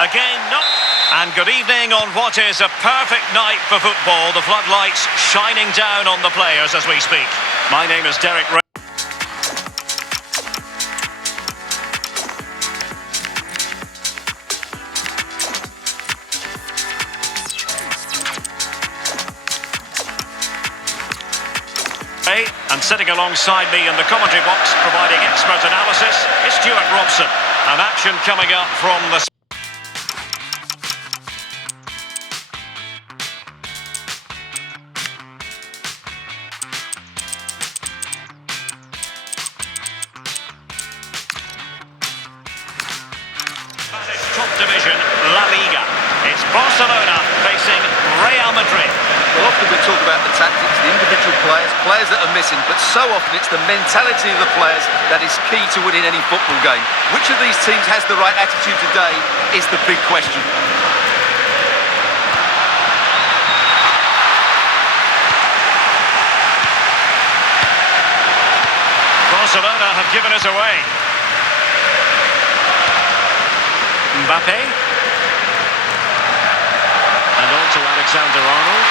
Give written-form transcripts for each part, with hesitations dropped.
Again, no. And good evening on what is a perfect night for football. The floodlights shining down on the players as we speak. My name is Derek Reus. And sitting alongside me in the commentary box, providing expert analysis, is Stuart Robson. And action coming up from the... Top division, La Liga. It's Barcelona facing Real Madrid. Well, often we talk about the tactics, the individual players that are missing, but so often it's the mentality of the players that is key to winning any football game. Which of these teams has the right attitude today is the big question. Barcelona have given us away. Mbappé. And on to Alexander-Arnold.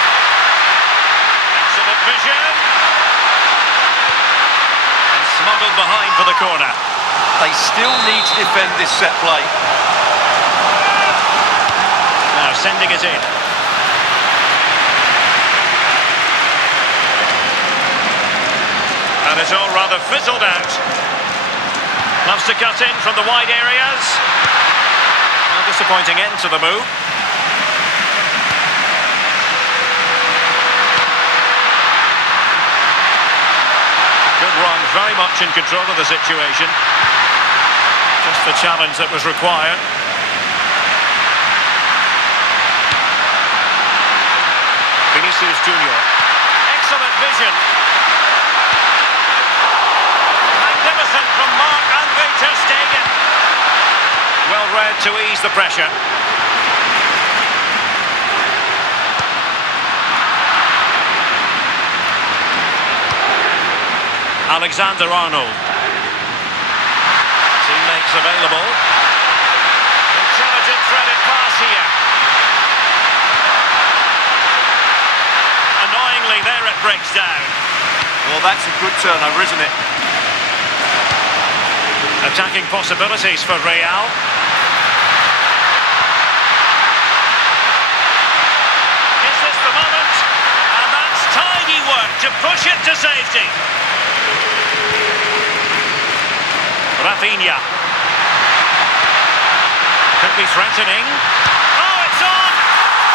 Excellent vision. And smuggled behind for the corner. They still need to defend this set play. Now sending it in. And it's all rather fizzled out. Loves to cut in from the wide areas. A disappointing end to the move. Good run, very much in control of the situation. Just the challenge that was required. Vinicius Junior. Excellent vision. Magnificent from Marc-Andre ter Stegen. Well read to ease the pressure. Alexander-Arnold. Teammates available. Intelligent threaded pass here. Annoyingly, there it breaks down. Well, that's a good turnover, isn't it? Attacking possibilities for Real. Is this the moment? And that's tidy work to push it to safety. Rafinha. Could be threatening. Oh, it's on!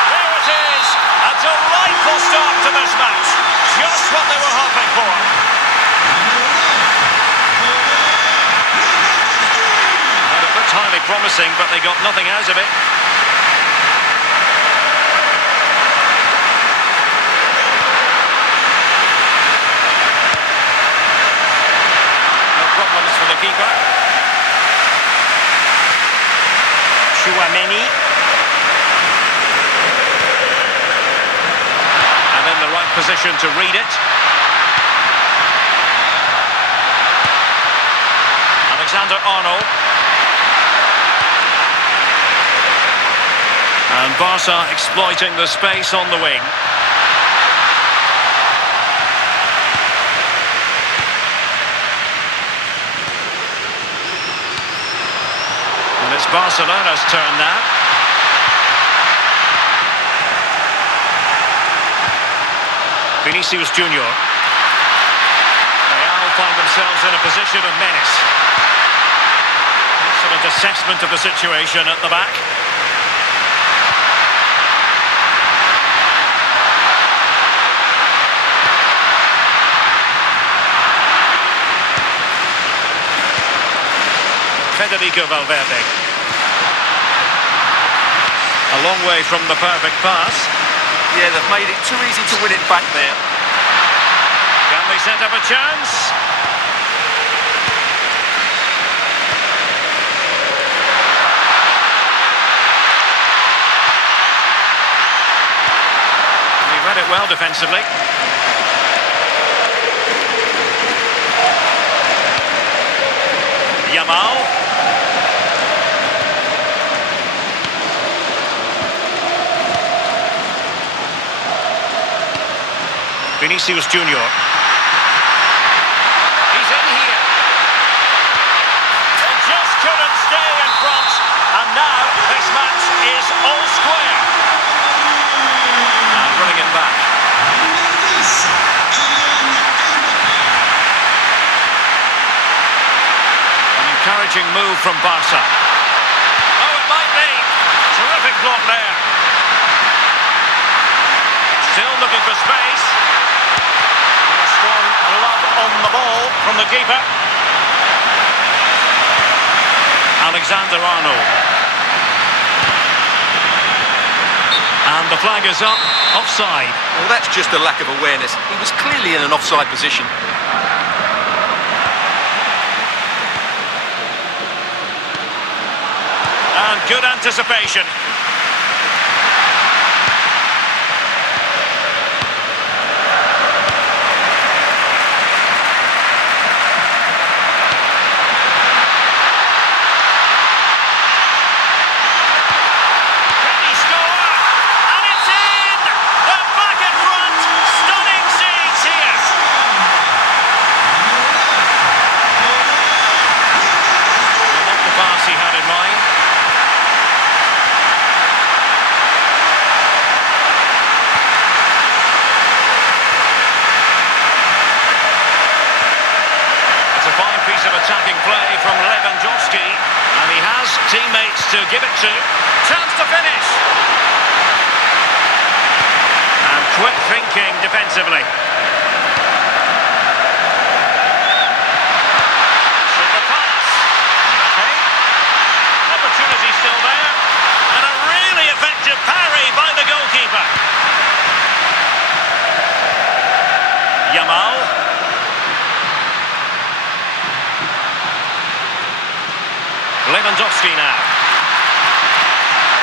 There it is! A delightful start to this match. Just what they were hoping for. And it looked highly promising, but they got nothing out of it. Problems for the keeper. Chouameni. And in the right position to read it. Alexander-Arnold. And Barca exploiting the space on the wing. It's Barcelona's turn now. Vinicius Junior. Real find themselves in a position of menace. Excellent assessment of the situation at the back. Federico Valverde. A long way from the perfect pass. Yeah, they've made it too easy to win it back there. Can they set up a chance? He read it well defensively. Yamal. Vinicius Junior. He's in here. They just couldn't stay in front. And now this match is all square. And running it back. An encouraging move from Barca. Oh, it might be. Terrific block there. Still looking for space. And a strong glove on the ball from the keeper. Alexander-Arnold. And the flag is up, offside. Well, that's just a lack of awareness. He was clearly in an offside position. And good anticipation. Attacking play from Lewandowski, and he has teammates to give it to. Chance to finish. And quick thinking defensively. Super pass. Mbappé. Opportunity still there. And a really effective parry by the goalkeeper. Yamal. Lewandowski now.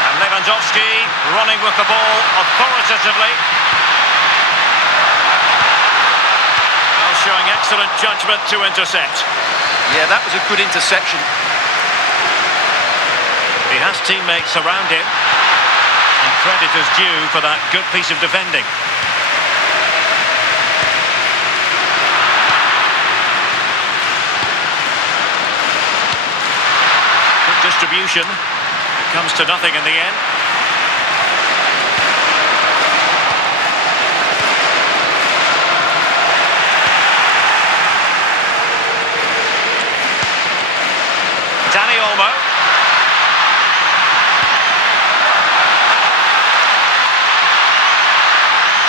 And Lewandowski running with the ball authoritatively. Well, showing excellent judgment to intercept. Yeah, that was a good interception. He has teammates around him. And credit is due for that good piece of defending. Distribution. It comes to nothing in the end. Dani Olmo.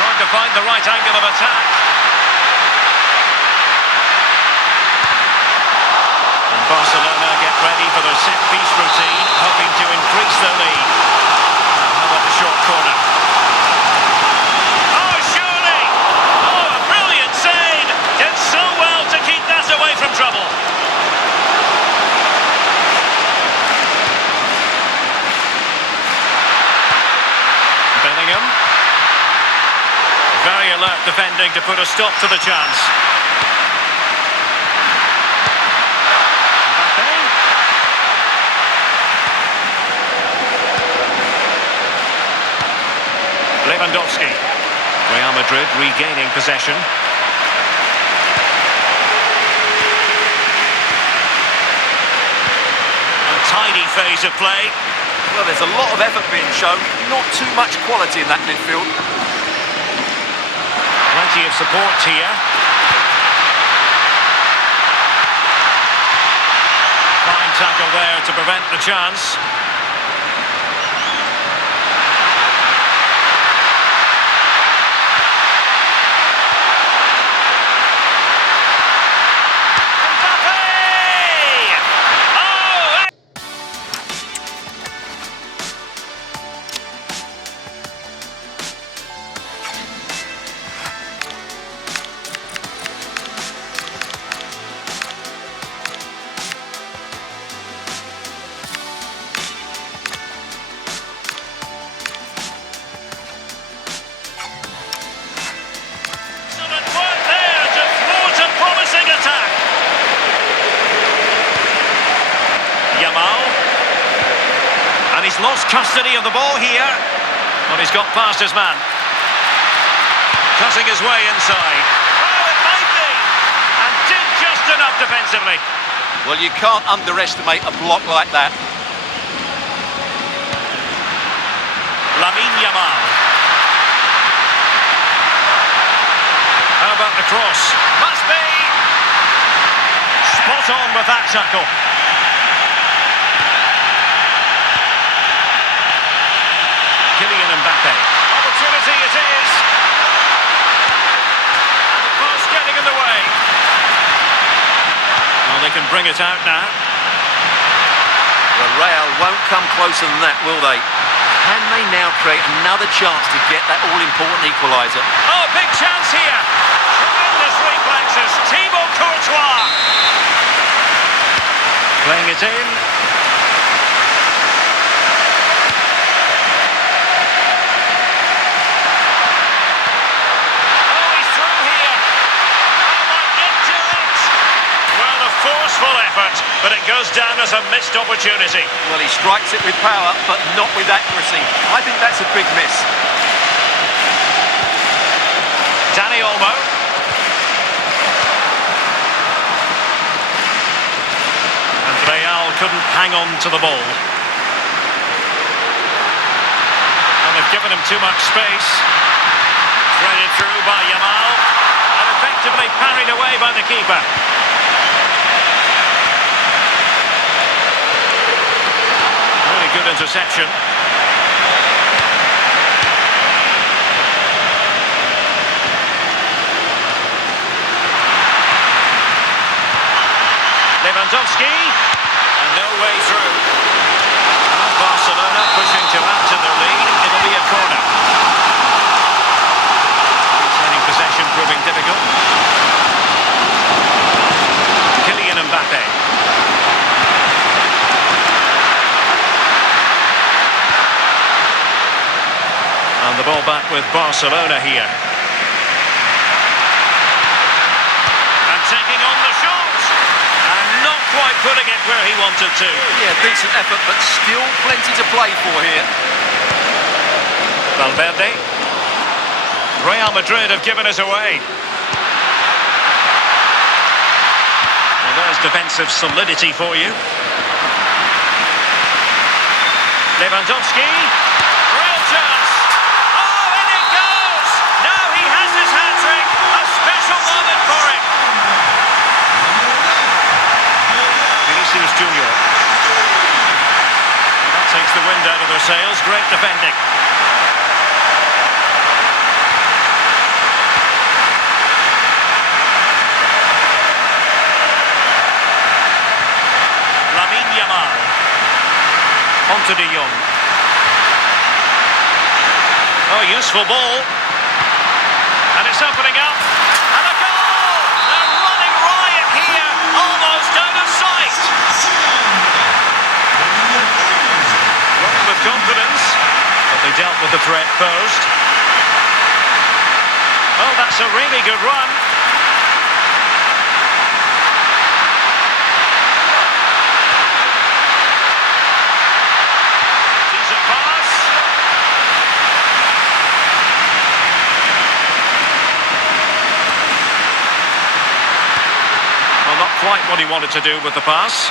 Trying to find the right angle of attack. Barcelona get ready for their set-piece routine, hoping to increase their lead. How about the short corner? Oh, surely! Oh, a brilliant save! Did so well to keep that away from trouble. Bellingham. Very alert defending to put a stop to the chance. Lewandowski. Real Madrid regaining possession. A tidy phase of play. Well, there's a lot of effort being shown, not too much quality in that midfield. Plenty of support here. Fine tackle there to prevent the chance. And he's lost custody of the ball here. But he's got past his man. Cutting his way inside. Oh, it might be! And did just enough defensively. Well, you can't underestimate a block like that. Lamine Yamal. How about the cross? Must be! Spot on with that tackle. Kylian Mbappé. Opportunity it is. And the pass getting in the way. Well, they can bring it out now. Well, Real won't come closer than that, will they? Can they now create another chance to get that all-important equaliser? Oh, big chance here. Tremendous reflexes. Thibaut Courtois. Playing it in. Oh, he's through here. How might it do it? Well, a forceful effort, but it goes down as a missed opportunity. Well, he strikes it with power, but not with accuracy. I think that's a big miss. Dani Olmo. And Real couldn't hang on to the ball. And they've given him too much space. Threaded through by Yamal. And effectively parried away by the keeper. Really good interception. Lewandowski, and no way through. And Barcelona pushing to add to their lead. It'll be a corner. Retaining possession proving difficult. Kylian Mbappé. And the ball back with Barcelona here. And taking on the shot. And not quite putting it where he wanted to. Yeah, decent effort, but still plenty to play for here. Valverde. Real Madrid have given us away. Well, there's defensive solidity for you. Lewandowski. Real chance. Oh, in it goes! Now he has his hat-trick. A special moment for him. Vinicius Junior. That takes the wind out of their sails. Great defending. Lamine Yamal. Onto De Jong. Oh, useful ball. And it's opening up. And a goal! They're running riot here. Almost out of sight. Running with confidence. But they dealt with the threat first. Oh, that's a really good run. Decent pass. Well, not quite what he wanted to do with the pass.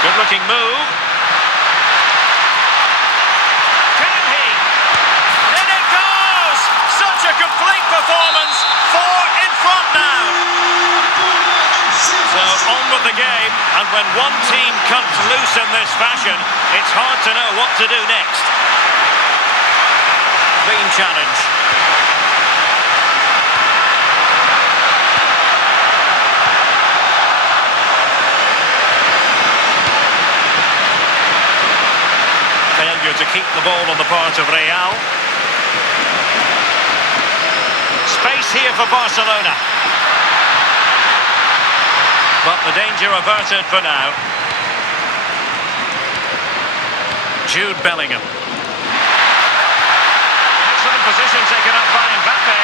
Good-looking move. Can he? In it goes! Such a complete performance. 4 in front now. So on with the game, and when one team cuts loose in this fashion, it's hard to know what to do next. Clean challenge. Failure to keep the ball on the part of Real. Space here for Barcelona. But the danger averted for now. Jude Bellingham. Excellent position taken up by Mbappe.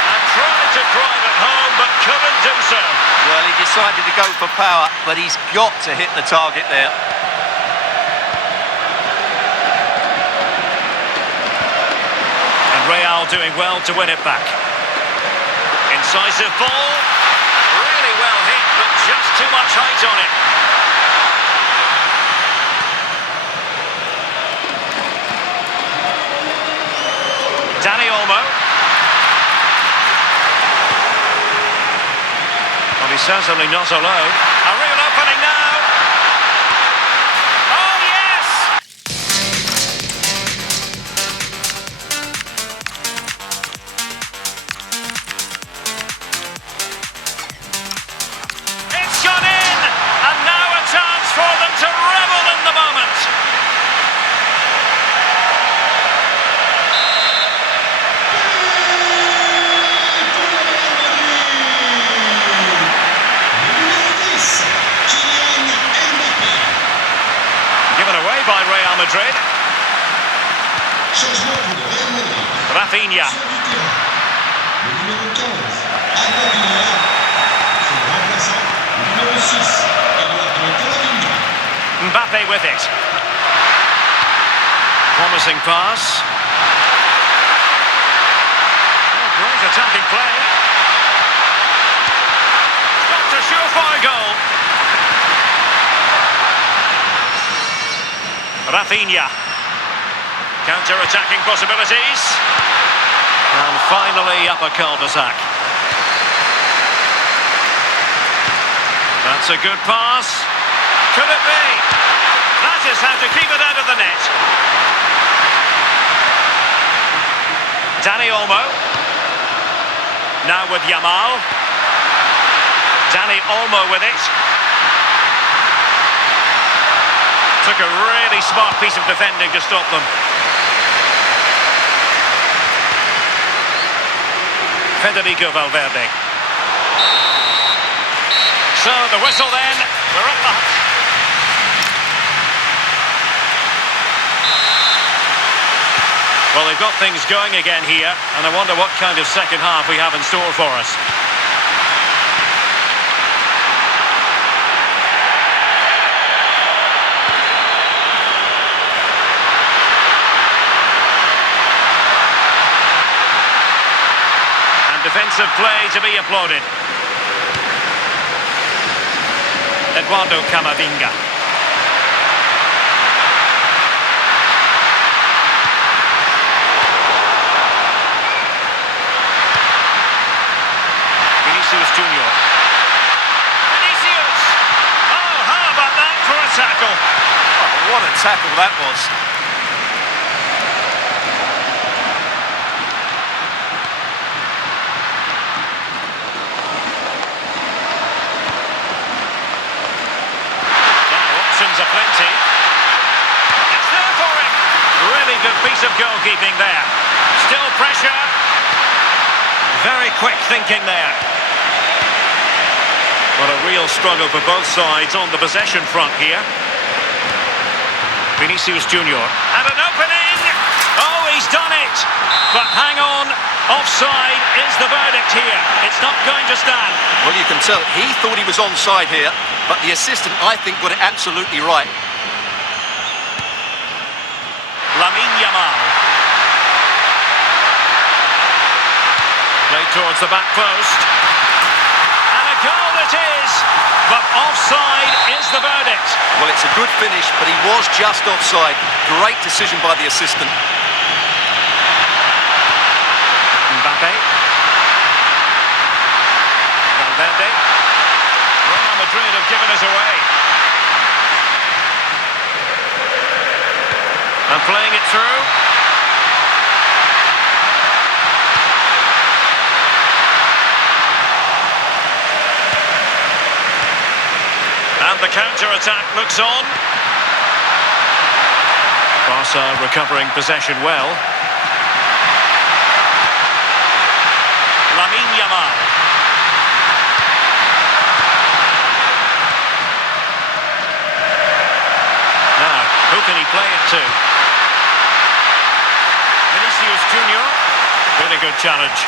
And tried to drive it home, but couldn't do so. Well, he decided to go for power, but he's got to hit the target there. Well, doing well to win it back. Incisive ball. Really well hit, but just too much height on it. Dani Olmo. Well, he's certainly not alone. A real opening now. Oh, yes! It's gone in! And now a chance for them to revel in the moment. Given away by Real Madrid. Rafinha. Mbappe with it. Promising pass. Oh, great attacking play. Got a surefire goal. Rafinha. Counter-attacking possibilities. And finally up a cul-de-sac. That's a good pass. Could it be? That is how to keep it out of the net. Dani Olmo. Now with Yamal. Dani Olmo with it. Took a really smart piece of defending to stop them. Federico Valverde. So the whistle then. We're up the... Well, they've got things going again here, and I wonder what kind of second half we have in store for us. Defensive play to be applauded. Eduardo Camavinga. Vinicius Junior. Vinicius! Oh, how about that for a tackle? Oh, what a tackle that was. Are plenty. It's there for him. Really good piece of goalkeeping there. Still pressure. Very quick thinking there. What a real struggle for both sides on the possession front here. Vinicius Junior. And an opening. Oh, he's done it. But hang on. Offside is the verdict here. It's not going to stand. Well, you can tell he thought he was onside here, but the assistant, I think, got it absolutely right. Lamine Yamal. Played towards the back post. And a goal it is. But offside is the verdict. Well, it's a good finish, but he was just offside. Great decision by the assistant. Mbappe. Valverde. Real Madrid have given us away. And playing it through. And the counter-attack looks on. Barca recovering possession well. Lamine Yamal. Now, who can he play it to? Vinicius Junior. Really good challenge.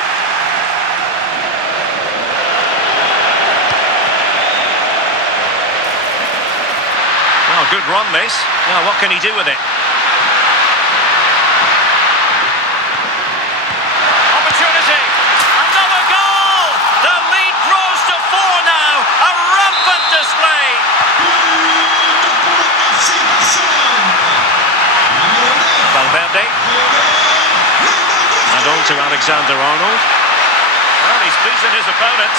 Oh, good run this. Now, what can he do with it? Alexander-Arnold. Well, he's beaten his opponent.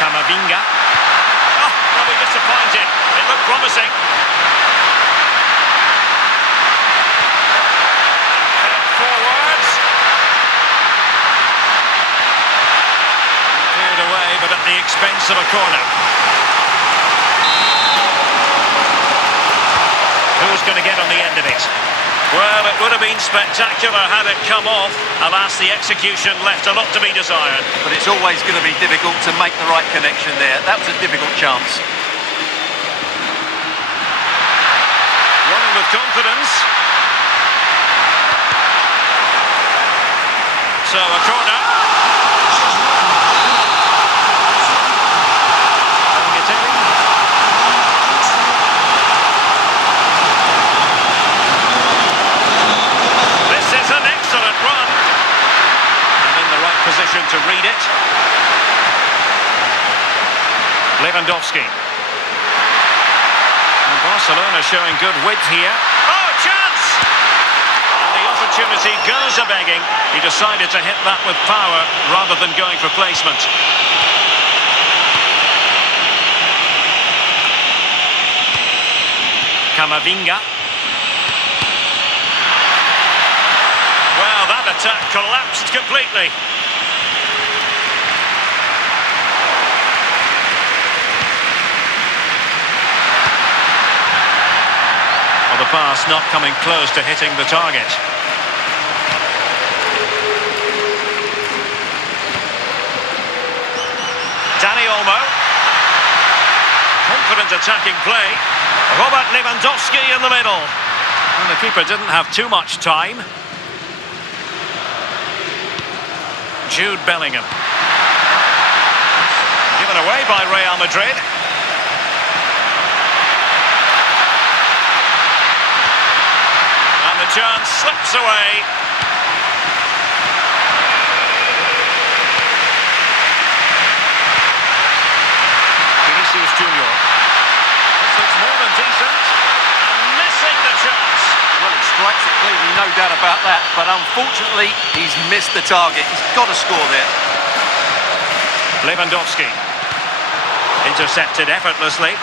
Camavinga. Oh, they'll be disappointed. It looked promising. Fed forwards. Cleared away, but at the expense of a corner. Who's going to get on the end of it? Well, it would have been spectacular had it come off. Alas, the execution left a lot to be desired. But it's always going to be difficult to make the right connection there. That was a difficult chance. Running with confidence. So, a corner. Position to read it. Lewandowski. And Barcelona showing good width here. Oh, chance! And the opportunity goes a-begging. He decided to hit that with power rather than going for placement. Camavinga. Well, that attack collapsed completely. Well, the pass not coming close to hitting the target. Dani Olmo. Confident attacking play. Robert Lewandowski in the middle. And the keeper didn't have too much time. Jude Bellingham. Given away by Real Madrid. And the chance slips away. Vinicius Junior. This looks more than decent. And missing the chance. Well, he strikes it cleanly, no doubt about that. But unfortunately, he's missed the target. He's got to score there. Lewandowski. Intercepted effortlessly.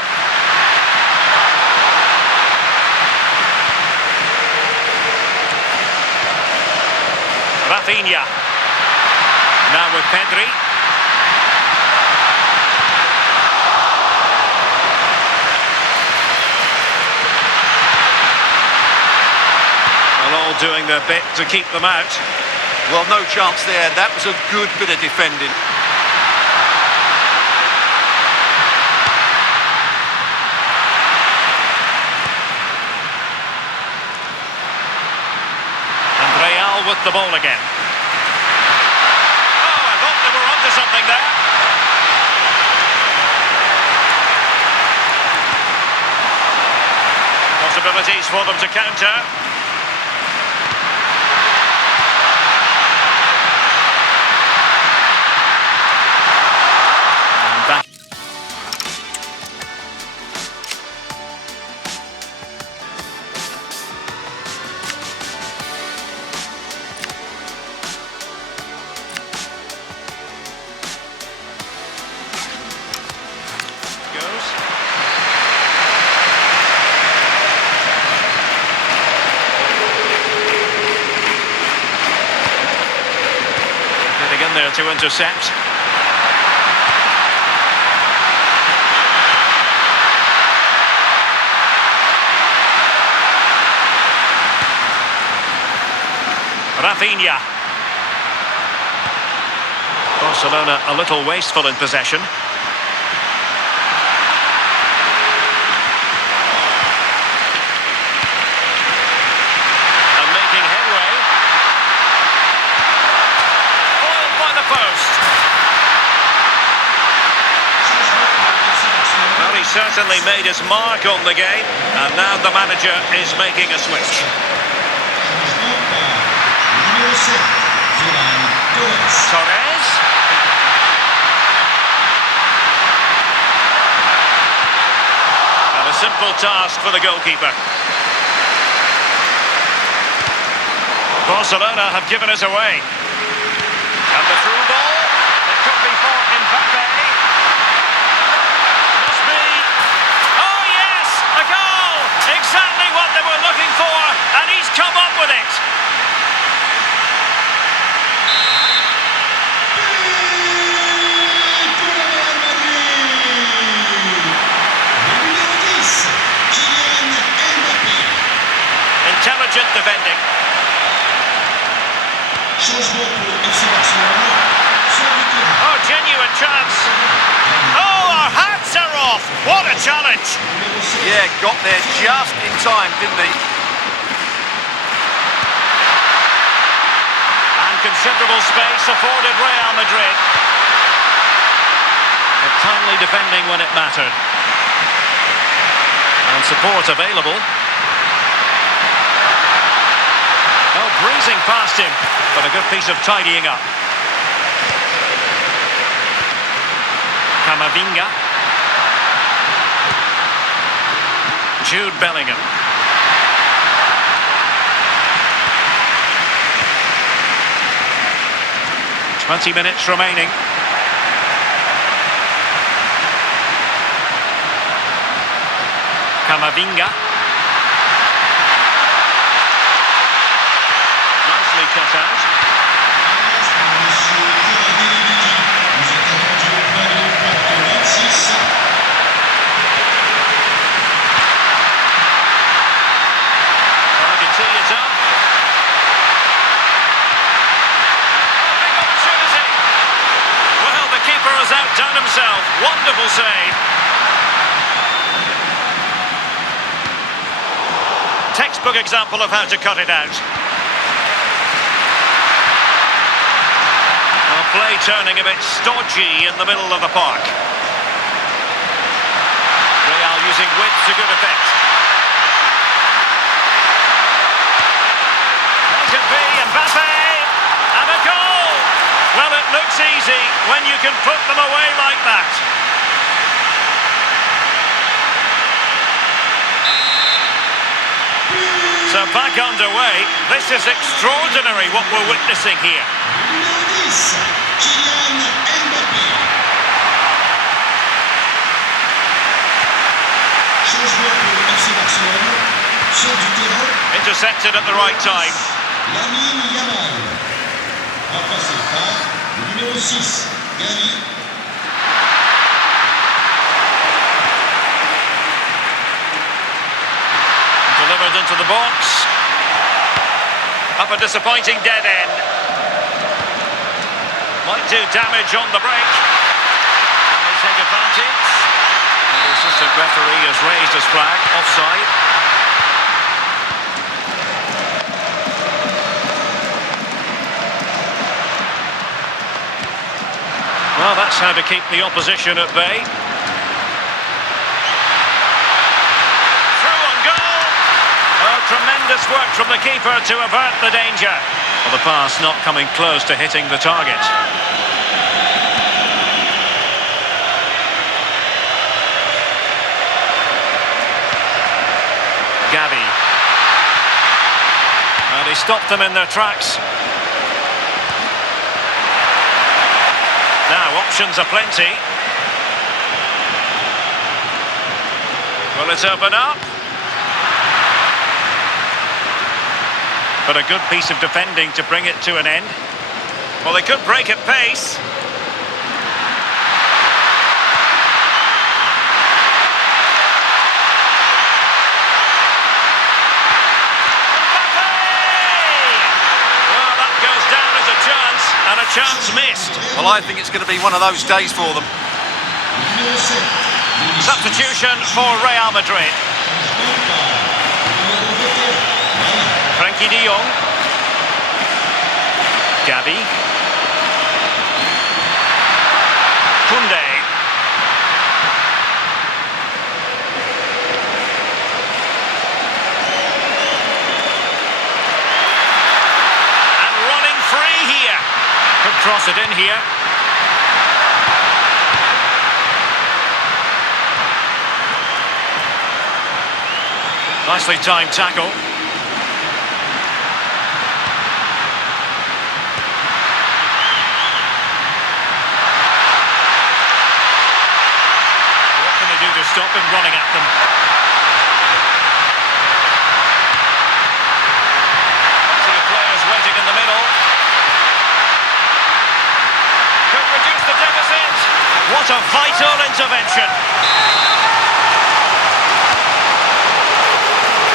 Rafinha. Now with Pedri. Well, all doing their bit to keep them out. Well, no chance there. That was a good bit of defending. With the ball again. Oh, I thought they were onto something there. Possibilities for them to counter. And back. In there to intercept. Rafinha. Barcelona a little wasteful in possession. And making headway. Post. Well, he certainly made his mark on the game, and now the manager is making a switch. Torres. And a simple task for the goalkeeper. Barcelona have given us away. And the through ball. It could be for Mbappe. Must be. Oh yes, a goal! Exactly what they were looking for, and he's come up with it. Intelligent defending. Oh, genuine chance. Oh, our hats are off. What a challenge. Yeah, got there just in time, didn't he? And considerable space afforded Real Madrid. But timely defending when it mattered. And support available. Oh, breezing past him, but a good piece of tidying up. Camavinga. Jude Bellingham. Twenty minutes remaining. Camavinga. Nicely cut out. Trying to tee it up. Oh, big opportunity. Well, the keeper has outdone himself. Wonderful save. Textbook example of how to cut it out. Well, play turning a bit stodgy in the middle of the park. Real using width to good effect. Let it be Mbappe, and a goal! Well, it looks easy when you can put them away like that. So back underway. This is extraordinary what we're witnessing here. Kylian Mbappé. Changement pour le FC Barcelone. Sur du terrain. Intercepted at the right time. Lamine Yamal. Remplacé par le numéro 6, Gareth. Delivered into the box. Up a disappointing dead end. Might do damage on the break. Can they take advantage? And the assistant referee has raised his flag. Offside. Well, that's how to keep the opposition at bay. Tremendous work from the keeper to avert the danger. Well, the pass not coming close to hitting the target. Gavi. And he stopped them in their tracks. Now, options are plenty. Will it open up? But a good piece of defending to bring it to an end. Well, they could break at pace. Mbappe! Well, that goes down as a chance, and a chance missed. Well, I think it's going to be one of those days for them. Substitution for Real Madrid. Frankie de Jong. Gavi. Koundé. And running free here. Could cross it in here. Nicely timed tackle. stop him running at them. Plenty of players waiting in the middle. Could reduce the deficit. What a vital intervention.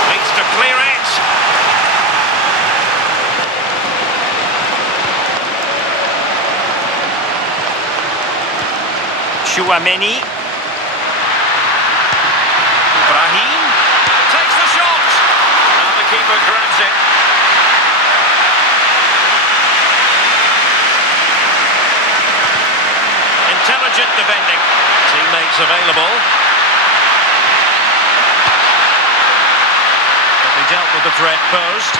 Needs to clear it. Chouameni. Brahim takes the shot. Now the keeper grabs it. Intelligent defending. Teammates available. But they dealt with the threat posed.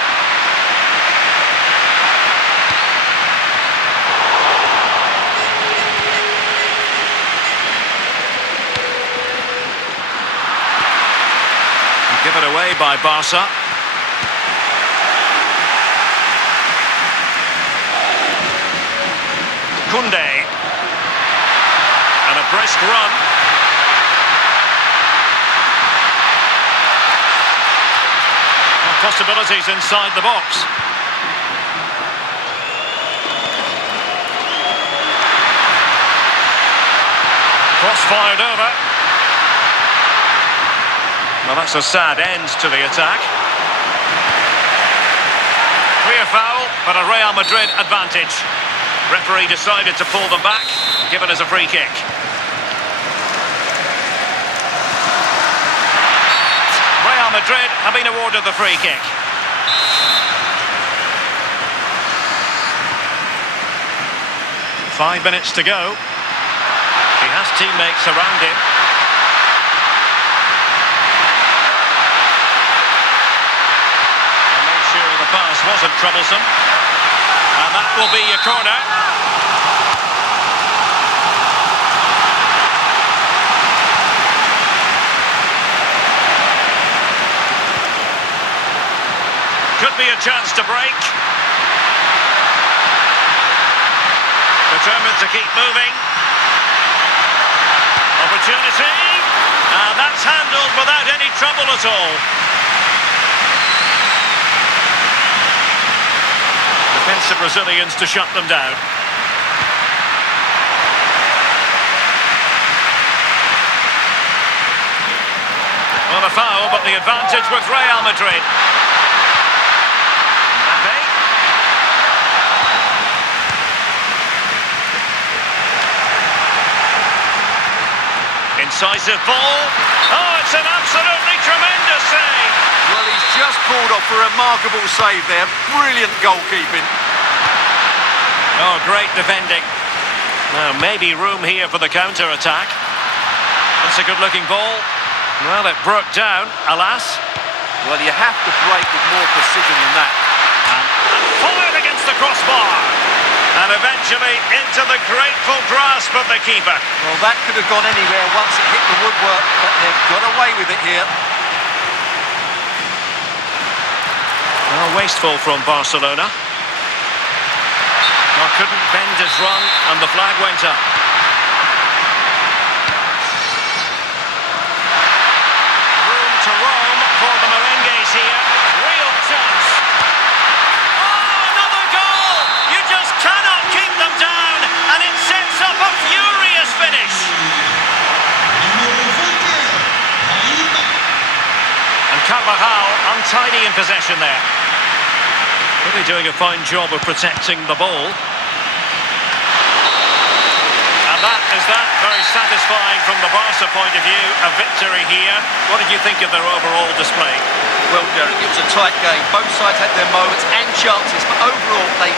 Given away by Barca. Koundé. And a brisk run. And possibilities inside the box. Cross fired over. Well, that's a sad end to the attack. Clear foul, but a Real Madrid advantage. Referee decided to pull them back, given as a free kick. Real Madrid have been awarded the free kick. Five minutes to go. He has teammates around him. The pass wasn't troublesome, and that will be a corner. Could be a chance to break. Determined to keep moving. Opportunity, and that's handled without any trouble at all. Defensive Brazilians to shut them down. Well, a foul, but the advantage with Real Madrid. Mbappé. Incisive ball. Oh, it's an absolutely tremendous save. Well, he's just pulled off a remarkable save there. Brilliant goalkeeping. Oh, great defending. Now, maybe room here for the counter-attack. That's a good-looking ball. Well, it broke down, alas. Well, you have to break with more precision than that. And fired against the crossbar. And eventually into the grateful grasp of the keeper. Well, that could have gone anywhere once it hit the woodwork, but they've got away with it here. Well, wasteful from Barcelona. Well, couldn't bend his run, and the flag went up. Room to roam for the merengues here. Real chance. Oh, another goal! You just cannot keep them down, and it sets up a furious finish. And Carvajal untidy in possession there. Really doing a fine job of protecting the ball. And that is that. Very satisfying from the Barca point of view. A victory here. What did you think of their overall display? Well, Gareth, it was a tight game. Both sides had their moments and chances, but overall they